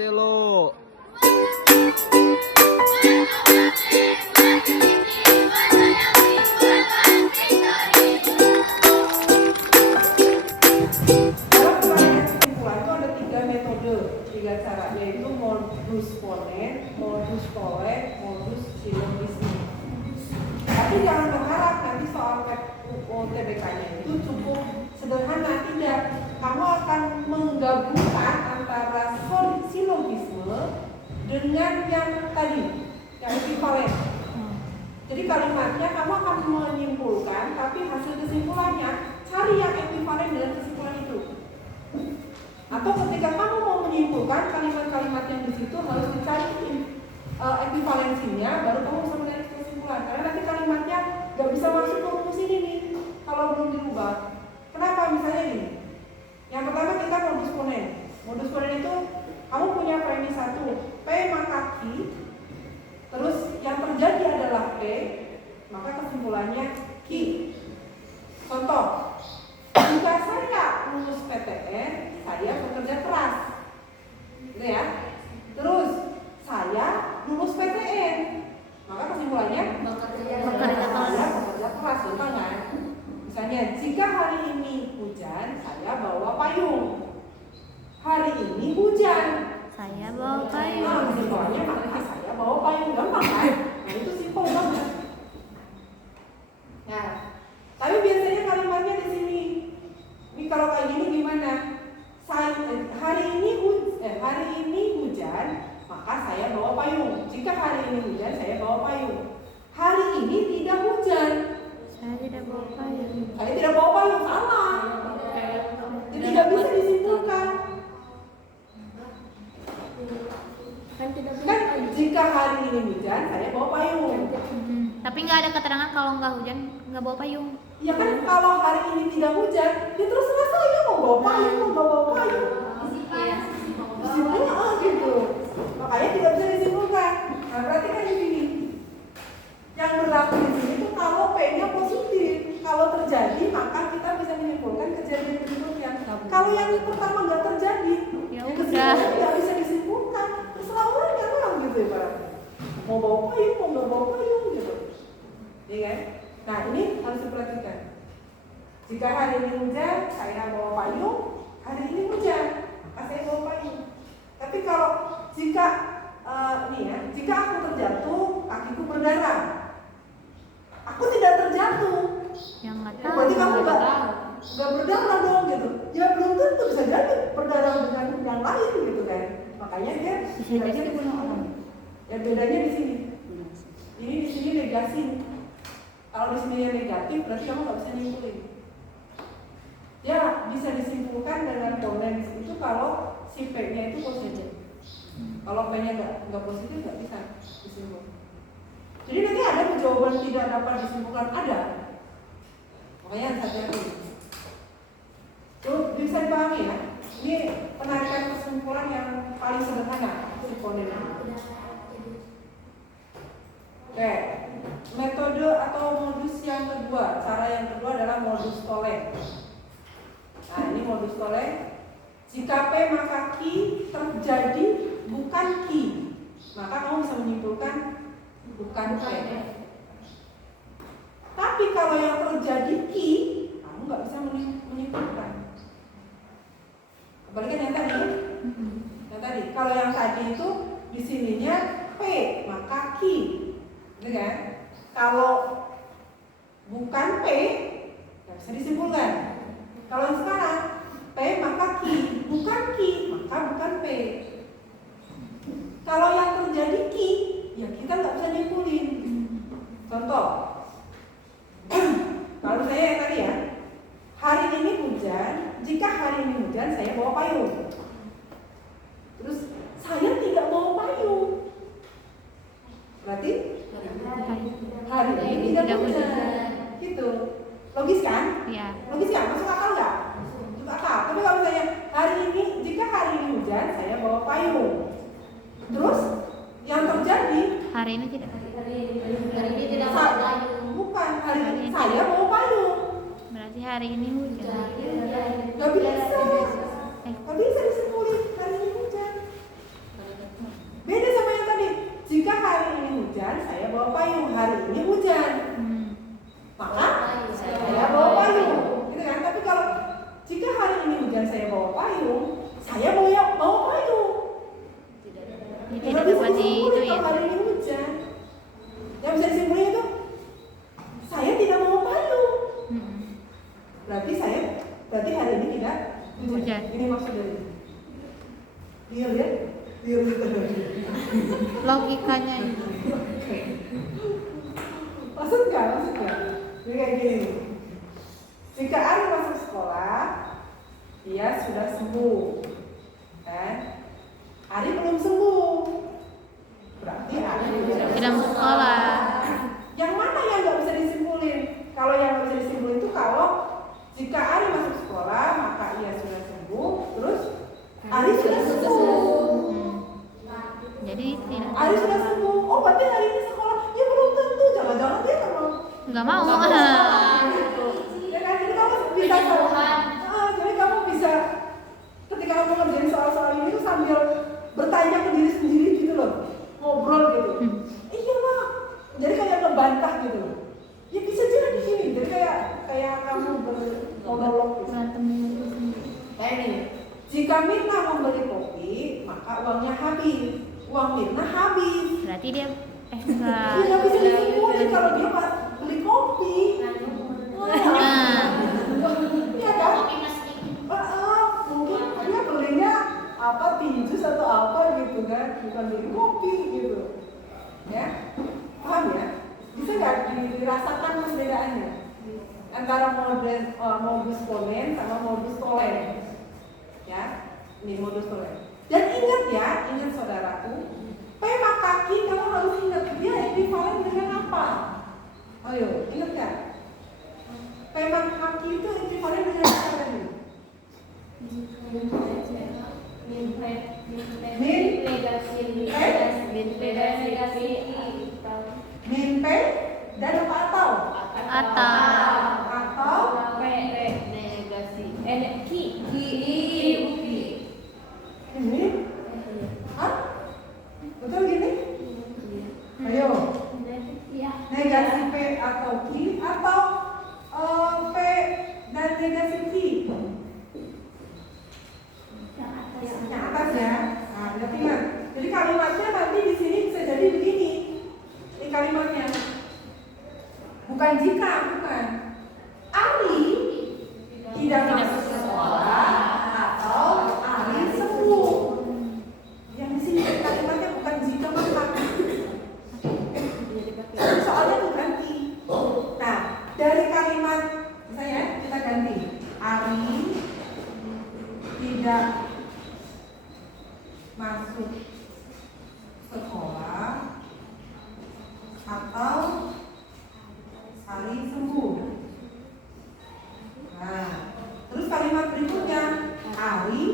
Telo. Tiga cara, yaitu modus ponens, modus tollens, modus silogisme. Tapi jangan berharap nanti soal UTBK-nya itu cukup sederhana, tidak. Kamu akan menggabungkan antara silogisme dengan yang tadi, yang ekuivalen. Jadi kalimatnya kamu akan menyimpulkan, tapi hasil kesimpulannya cari yang ekuivalen dengan kesimpulan itu. Atau ketika kamu mau menyimpulkan kalimat-kalimat yang di situ harus dicari ekuivalensinya, baru kamu bisa menarik kesimpulan. Karena nanti kalimatnya nggak bisa masuk ke rumus ini nih kalau belum dirubah. Kenapa? Misalnya gini. Yang pertama kita modus ponen. Modus ponen itu kamu punya premis 1, P maka Q. Terus yang terjadi adalah P, maka kesimpulannya Q. Contoh. Jika saya lulus PTN, saya bekerja keras, gitu ya. Terus saya lulus PTN, maka kesimpulannya saya bekerja keras, betul kan? Misalnya, jika hari ini hujan, saya bawa payung. Hari ini hujan, saya bawa payung. Nah, kesimpulannya maka saya bawa payung, gampang kan? Nah itu simpel banget. Nah, tapi biasanya kalimatnya di sini. Ini kalau kayak gini gimana? Hari ini hujan, maka saya bawa payung. Jika hari ini hujan, saya bawa payung. Hari ini tidak hujan, Saya tidak bawa payung. saya tidak bawa payung, salah. Jadi tidak bisa disimpulkan. Kan jika hari ini hujan, saya bawa payung. Tapi nggak ada keterangan kalau nggak hujan nggak bawa payung. Ya kan kalau hari ini tidak hujan, ya terus saya mau bawa payung, mau bawa payung. Disimpulnya gitu. Makanya tidak bisa disimpulkan. Nah berarti kan di sini yang berlaku di sini itu kalau P-nya positif. Kalau terjadi maka kita bisa menyimpulkan kejadian berikutnya. Kalau yang pertama nggak terjadi, Ya kesimpulannya udah. nggak bisa disimpulkan. Terserah orangnya lah gitu ibaratnya. Mau bawa payung, mau nggak bawa payung gitu. Iya kan? Nah ini harus diperhatikan. Jika hari ini hujan, saya bawa payung. Hari ini hujan, maka saya bawa payung. Tapi kalau jika jika aku terjatuh, kakiku berdarah, aku tidak terjatuh. Yang nggak Ya, tahu. berarti kamu nggak berdarah dong gitu. Ya belum tentu, bisa jadi berdarah dengan yang lain gitu kan. Makanya dia bedanya dibunuh orang. Ya bedanya di sini. Ini di sini negasi. Kalau di sini negatif, berarti kamu nggak bisa nyimpulin. Ya bisa disimpulkan dengan ponens itu kalau si P-nya itu positif. Kalau P-nya nggak positif nggak bisa disimpulkan. Jadi nanti ada jawaban tidak dapat disimpulkan, ada. Makanya harus hati-hati. Tuh bisa dipahami ya. Ini penarikan kesimpulan yang paling sederhana si ponens. Oke, metode atau modus yang kedua, cara yang kedua adalah modus tollens. Nah ini modus tollens. Jika P maka Q terjadi bukan Q, maka kamu bisa menyimpulkan bukan P. Tapi kalau yang terjadi Q, kamu nggak bisa menyimpulkan. Kebalikan yang tadi, yang tadi. Kalau yang tadi itu di sininya P maka Q. Gitu kan? Kalau bukan P, nggak bisa disimpulkan. Kalau yang sekarang P maka Q, bukan Q maka bukan P. Kalau yang terjadi Q, ya kita nggak bisa nyimpulin. Contoh, kalau saya yang tadi ya, hari ini hujan. Jika hari ini hujan, saya bawa payung. Terus saya tidak bawa payung. Berarti hari ini tidak hujan, gitu. Logis kan? Iya. Logis kan? Masuk akal nggak? Masuk akal. Tapi kalau misalnya jika hari ini hujan, saya bawa payung. Terus yang terjadi Hari ini tidak. Hari ini tidak bawa payung. bukan hari ini saya bawa payung. Berarti hari ini hujan. Gak bisa disimpulin hari ini hujan. Logikanya itu. Maksud nggak? Jadi kayak gini. Jika Ari masuk sekolah, dia sudah sembuh. Kan? Ari belum sembuh. Berarti Ari Tidak masuk sekolah. Yang mana yang nggak bisa disimpulin? Kalau yang nggak bisa disimpulin itu kalau jika Ari masuk sekolah, maka ia sudah sembuh. Terus Ari sudah sembuh. Jadi tidak. Ari sudah sembuh. Oh, berarti hari ini sekolah? Ya belum tentu. Jangan-jangan dia Nggak mau. gitu. Ya kan? Jadi kamu bisa jadi kamu bisa ketika kamu ngerjain soal-soal ini tuh sambil bertanya ke diri sendiri gitu loh, ngobrol gitu. Iya Mak. Jadi kayak ngebantah gitu loh. Ya bisa jadi di sini. Jadi kayak kamu bermonolog gitu. Kayak ini. Jika Mirna membeli kopi, maka uangnya habis. Uang Mirna habis. Berarti dia enggak. Dia nggak bisa disimpulin kalau dia beli kopi. Iya kan? Mungkin dia belinya apa, pinjus atau apa gitu kan, bukan beli kopi gitu. Ya, paham ya? Bisa nggak dirasakan perbedaannya antara modus ponen sama modus tolen? Ya, ini modus tolen. Dan ingat ya, ingat saudaraku, P kaki kamu harus ingat dia ekivalen dengan apa? Ayo, ingat kan? P kaki itu ekivalen dengan apa tadi? Min P dan apa atau? Atau P negasi. Ki. Ini? Hah? Betul gini? Ayo. Negasi P atau Q atau P dan negasi Q? Yang atas ya. Nah, berarti ingat. Jadi kalimatnya nanti di sini bisa jadi begini. Ini kalimatnya. Bukan jika, bukan. Ari tidak masuk sekolah atau Ari sembuh. Yang di sini kalimatnya bukan jika maka. Soalnya tuh ganti. Nah, dari kalimat misalnya kita ganti. Ari tidak masuk sekolah atau Ari sembuh. Nah, terus kalimat berikutnya Ari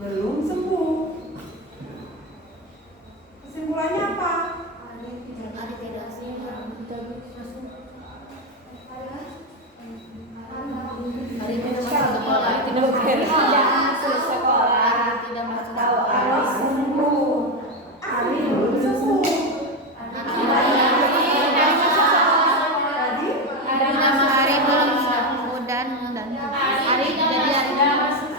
belum sembuh. Kesimpulannya apa? Ari tidak sembuh. Ari tidak masuk sekolah. Tidak masuk sekolah. Ari sembuh. Ari belum sembuh. Hari belum sembuh dan Ari tidak masuk.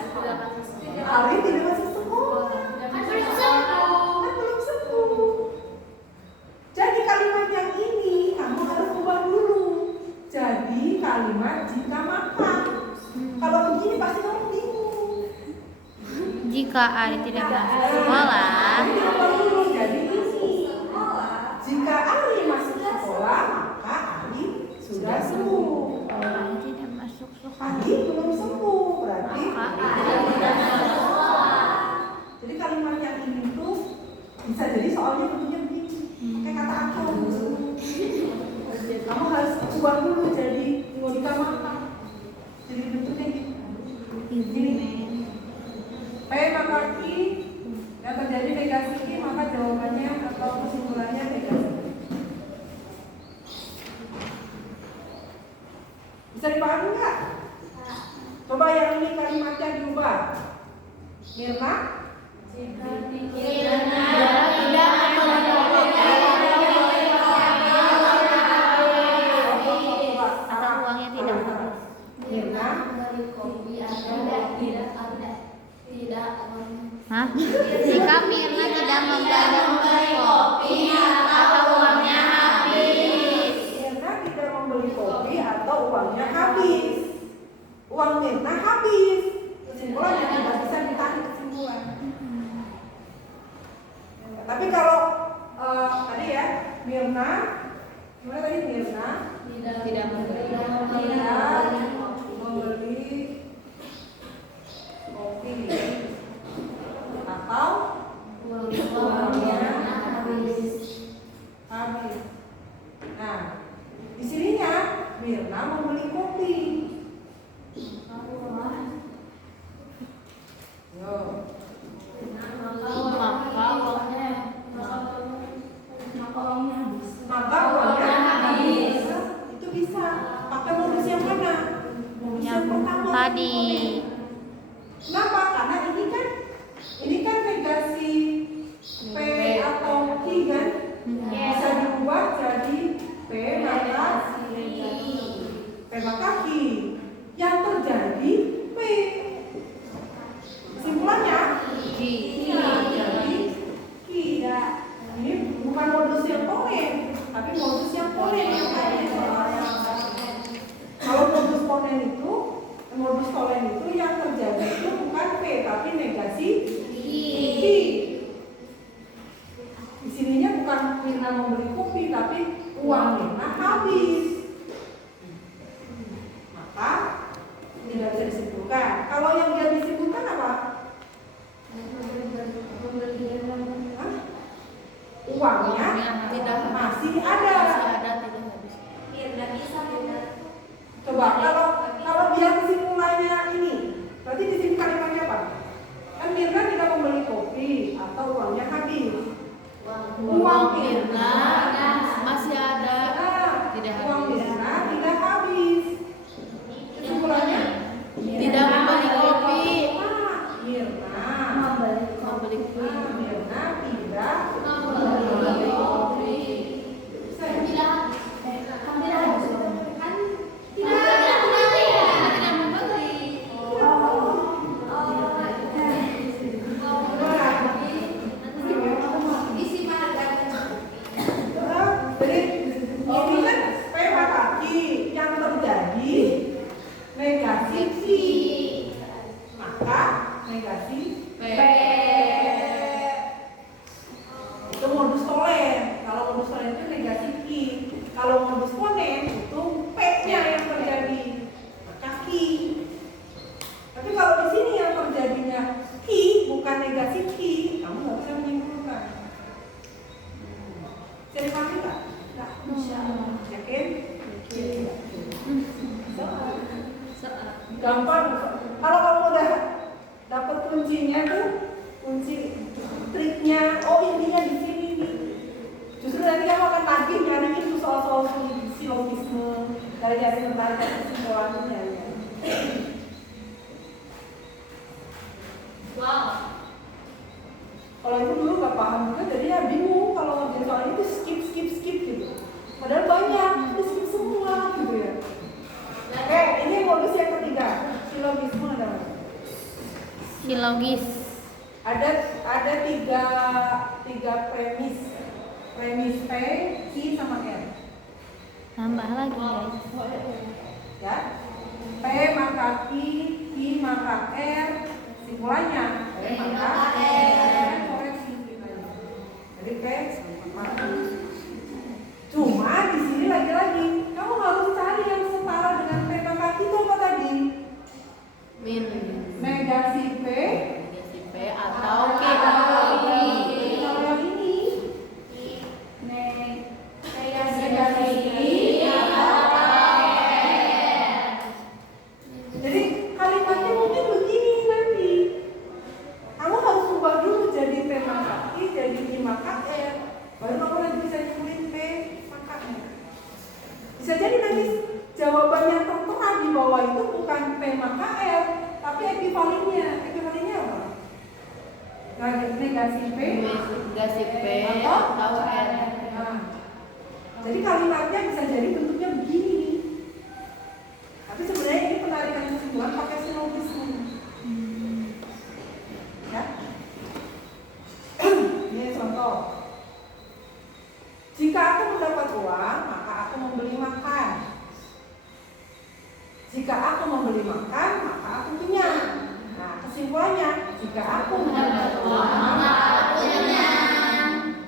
Ari tidak masuk sekolah. Kan belum sembuh. Jadi kalimat yang ini kamu harus ubah dulu. Jadi kalimat jika maka. Kalau begini pasti kamu bingung. jika Ari tidak masuk sekolah, Jadi ubah dulu. Jadi ini. Jika Ari masuk sekolah, maka Ari sudah sembuh. Ari tidak masuk sekolah. Ari belum sembuh, berarti Ari tidak masuk sekolah. Jadi kalimat yang ini tuh bisa jadi soalnya bentuknya begini, kayak kata atau. Kamu harus ubah dulu jadi jika maka. Jadi bentuknya gini. P maka Q yang terjadi negasi Q, maka jawabannya atau kesimpulannya negasi. Bisa dipahami nggak? Coba yang ini kalimatnya diubah. Mirna? Atau uangnya tidak habis. Mirna? Hah? Jika Mirna tidak membeli kopi atau uangnya habis. Mirna tidak membeli kopi atau uangnya habis. Uang Mirna habis. Kesimpulan yang tidak bisa ditarik kesimpulan. Tapi kalau tadi ya, Mirna, gimana tadi Mirna? Tidak membeli Membeli kopi atau uangnya habis. Nah, di sininya Mirna membeli kopi. Yo. Maka uangnya habis. Itu bisa pakai modus yang mana? Modus yang pertama Tadi. Kenapa? Karena ini kan negasi P atau Q kan? Bisa diubah jadi P maka Q. Yang terjadi P. Kesimpulannya jadi Q. Ini bukan modus yang ponen, tapi modus yang ponen yang tadi. Kalau modus ponen itu, modus ponen itu yang terjadi itu bukan P tapi negasi Q. Di sininya bukan Mirna membeli kopi tapi uang Mirna habis. Maka tidak bisa disimpulkan. Kalau yang dia disimpulkan apa? Hah? Uangnya tidak masih ada. tidak habis. Coba kalau dia kesimpulannya ini, berarti di sini kalimatnya apa? Kan Mirna tidak membeli kopi atau uangnya habis. Uang Mirna masih ada. Tidak uang habis. Mirna tidak habis. Kesimpulannya Tidak membeli kopi. Mirna Membeli kopi. Mirna tidak Membeli kopi. negasi Q, maka negasi P. Itu modus tolen. Kalau modus tolen itu negasi Q. Kalau modus ponen itu P-nya yang terjadi, maka Q. Tapi kalau di sini yang terjadinya Q bukan negasi Q, kamu nggak bisa menyimpulkan. Bisa dipahami nggak? Nggak bisa. Yakin? Gampang. Kalau kamu udah dapat kuncinya tuh, kunci triknya, oh intinya di sini nih. Justru nanti kamu akan lagi nyariin tuh soal-soal silogisme, dari tentang kesimpulannya. Wow. Kalau itu dulu nggak paham juga, jadi ya bingung kalau ngerjain soal itu skip gitu. Padahal banyak, tapi skip semua gitu ya. Oke, ini modus yang ketiga, silogisme adalah. Silogis. Ada tiga premis P, Q sama R. Tambah lagi guys. Ya, P maka Q maka R. Simpulannya P maka R. Koreksi ceritanya. Jadi P maka. Cuma di sini lagi-lagi kamu harus cari yang setara dengan P maka Q itu apa tadi? Negasi P atau Q. Kalau yang ini negasi Q atau R. Jadi kalimatnya mungkin begini nanti. Kamu harus ubah dulu jadi P maka Q jadi Q maka R. Baru kamu nanti bisa nyebutin P maka R. Bisa jadi nanti jawabannya tertera di bawah itu bukan P maka R, tapi ekuivalennya. Ekuivalennya apa? Negasi P atau R. Nah, jadi kalimatnya bisa jadi bentuknya begini nih. Tapi sebenarnya ini penarikan kesimpulan pakai silogisme. Ya. Ini contoh. Jika aku mendapat uang, maka aku membeli makan. Jika aku membeli makan, maka aku kenyang. Nah, kesimpulannya, jika aku mendapat uang, maka aku kenyang.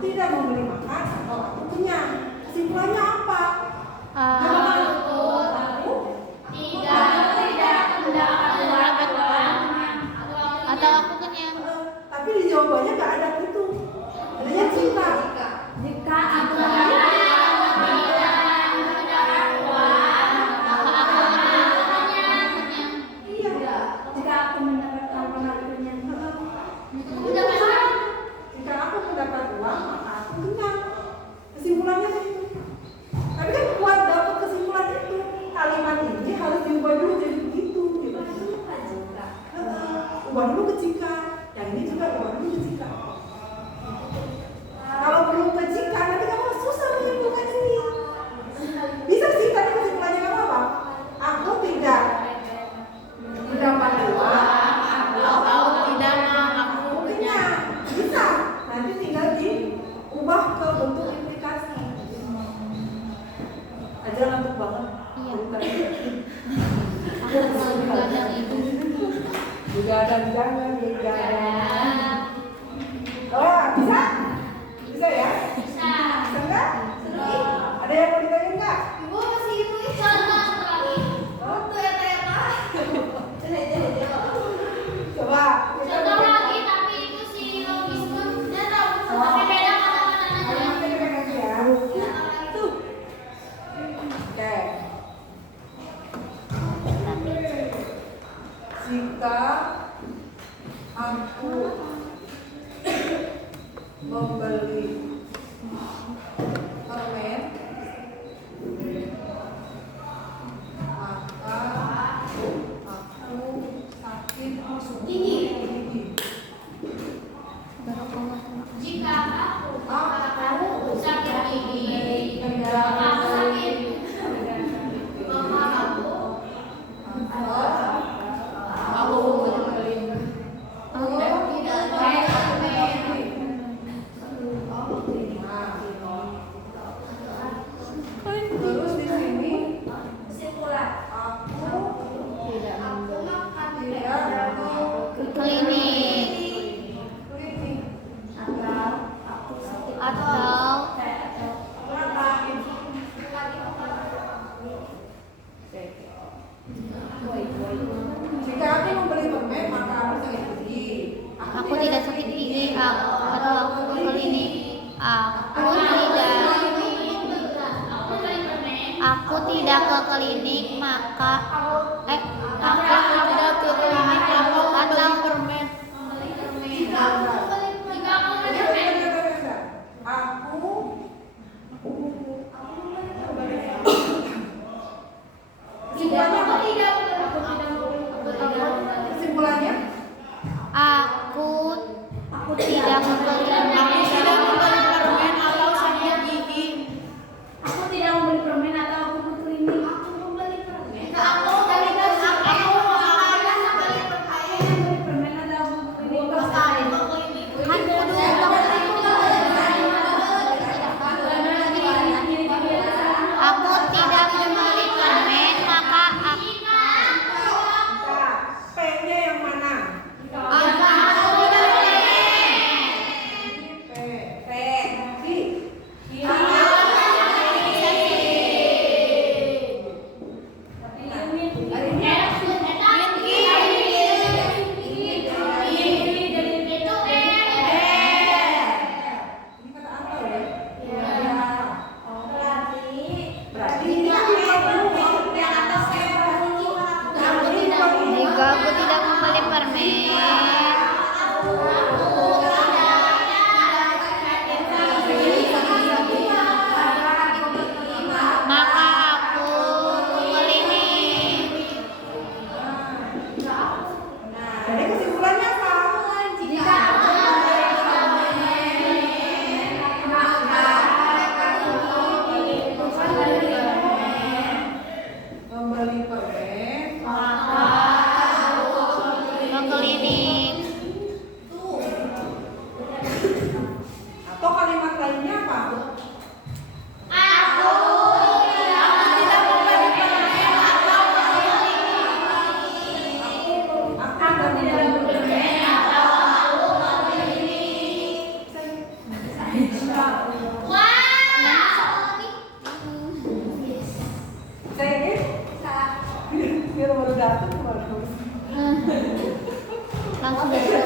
tidak membeli makan atau aku kenyang. Kesimpulannya apa? Ah, Aku atau aku kenyang. tapi di jawabannya nggak ada itu. Adanya cinta. Jika aku Iya. jika aku mendapatkan pengaruhnya, Jika aku mendapat uang, maka aku kenyang. Kesimpulannya itu. Tapi kan buat dapat kesimpulan itu, kalimat ini harus diubah dulu jadi begitu. Gitu. Ubah dulu ke jika. Yang ini juga ubah dulu ke jika. Kalau belum ke jika, nanti kamu susah menyimpulkan ini. Bisa sih, tapi kesimpulannya kamu apa? Aku tidak mendapat uang Atau tidak aku kenyang. Bisa. Nanti tinggal diubah ke bentuk implikasi. Aja ngantuk banget. Iya. Aku Kadang itu. juga ada jangan juga. Oh, bisa? Bisa ya? Bisa nggak? Ada yang mau ditanya nggak? Coba. Tuh. Oke. Jika aku membeli permen, maka aku sakit gigi. Barakallah. jika aku Sakit gigi, aku sakit, maka aku aku membeli tidak baik. terus di sini Kesimpulan, aku aku makan tidak mau Klinik klinik. aku sakit atau Jika aku membeli permen, maka aku sakit gigi. aku tidak sakit gigi atau aku ke klinik. Aku tidak ke klinik maka aku tidak ke klinik atau membeli permen. Aku kesimpulannya aku tidak ke klinik. Aku tidak membeli permen atau sakit gigi. Aku tidak membeli permen atau aku ke klinik. Aku membeli permen. Aku membeli permen. jatuh gimana? Langsung dari